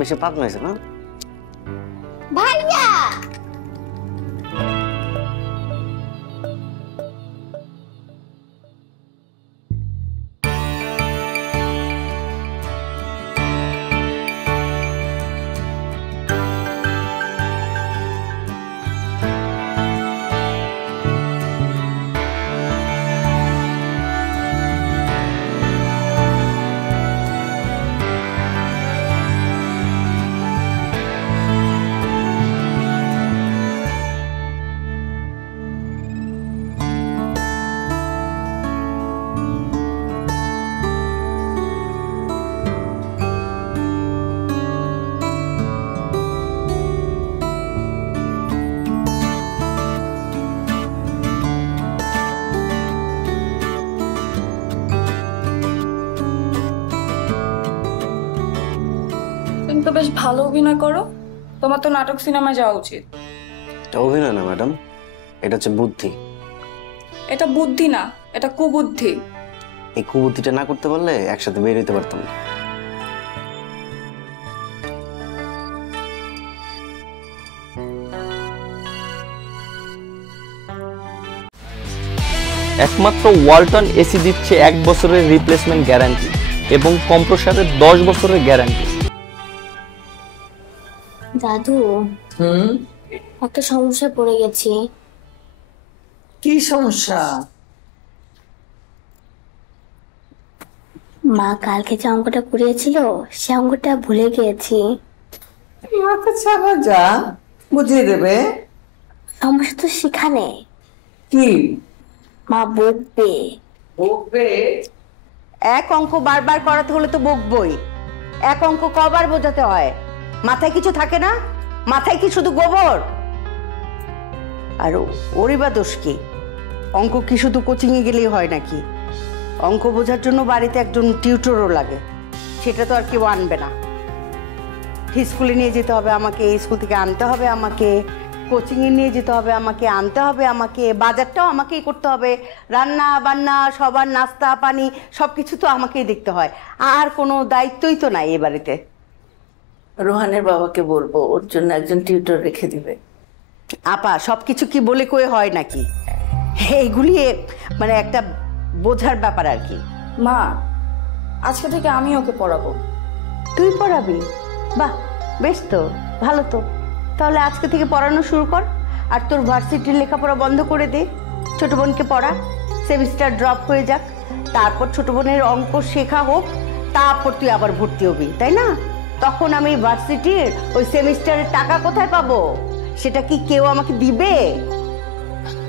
বেশি পাক হয়েছে না ভাইয়া। তুমি তো বেশ ভালো অভিনয় করো, তোমার তো নাটক সিনেমায় যাওয়া উচিত। এটা অভিনয় না ম্যাডাম, এটা হচ্ছে বুদ্ধি। এটা বুদ্ধি না, এটা কুবুদ্ধি। এই কুবুদ্ধিটা না করতে পারলে একসাথে বের হইতে পারতাম না। একমাত্র ওয়ালটন এসি দিচ্ছে 1 বছরের রিপ্লেসমেন্ট গ্যারান্টি এবং কম্প্রেসরের 10 বছরের গ্যারান্টি। দাদু, একটা সমস্যায় পড়ে গেছি। কি সমস্যা? মা কালকে যে অঙ্কটা করিয়েছিল সে অঙ্কটা ভুলে গিয়েছি। মাকে চাপা যা, বুঝিয়ে দেবে। সমস্যা তো সেখানে। কি মা বকবে। বকবে? এক অঙ্ক বারবার করাতে হলে তো বকবই। এক অঙ্ক কবার বোঝাতে হয়? মাথায় কিছু থাকে না? মাথায় কি শুধু গোবর? আর ওরই বা দোষ কি? অঙ্ক কি শুধু কোচিংয়ে গেলেই হয় নাকি? অঙ্ক বোঝার জন্য বাড়িতে একজন টিউটরও লাগে। সেটা তো আর কেউ আনবে না। স্কুলে নিয়ে যেতে হবে আমাকে, স্কুল থেকে আনতে হবে আমাকে, কোচিংয়ে নিয়ে যেতে হবে আমাকে, আনতে হবে আমাকে, বাজারটাও আমাকেই করতে হবে, রান্না বান্না সবার নাস্তা পানি সব কিছু তো আমাকেই দেখতে হয়। আর কোনো দায়িত্বই তো নাই এ বাড়িতে। রোহানের বাবাকে বলবো ওর জন্য একজন টিউটর রেখে দিবে। আপা, সব কিছু কি বলে কয়ে হয় নাকি? এইগুলি মানে একটা বোঝার ব্যাপার আর কি। মা, আজকে থেকে আমি ওকে পড়াবো। তুই পড়াবি? বাহ, বেশ তো, ভালো তো। তাহলে আজকে থেকে পড়ানো শুরু কর। আর তোর ভার্সিটির লেখাপড়া বন্ধ করে দে, ছোট বোনকে পড়া, সেমিস্টার ড্রপ হয়ে যাক, তারপর ছোট বোনের অঙ্ক শেখা হোক, তারপর তুই আবার ভর্তি হবি, তাই না? তখন আমি ভার্সিটির ওই সেমিস্টারের টাকা কোথায় পাবো? সেটা কি কেউ আমাকে দিবে?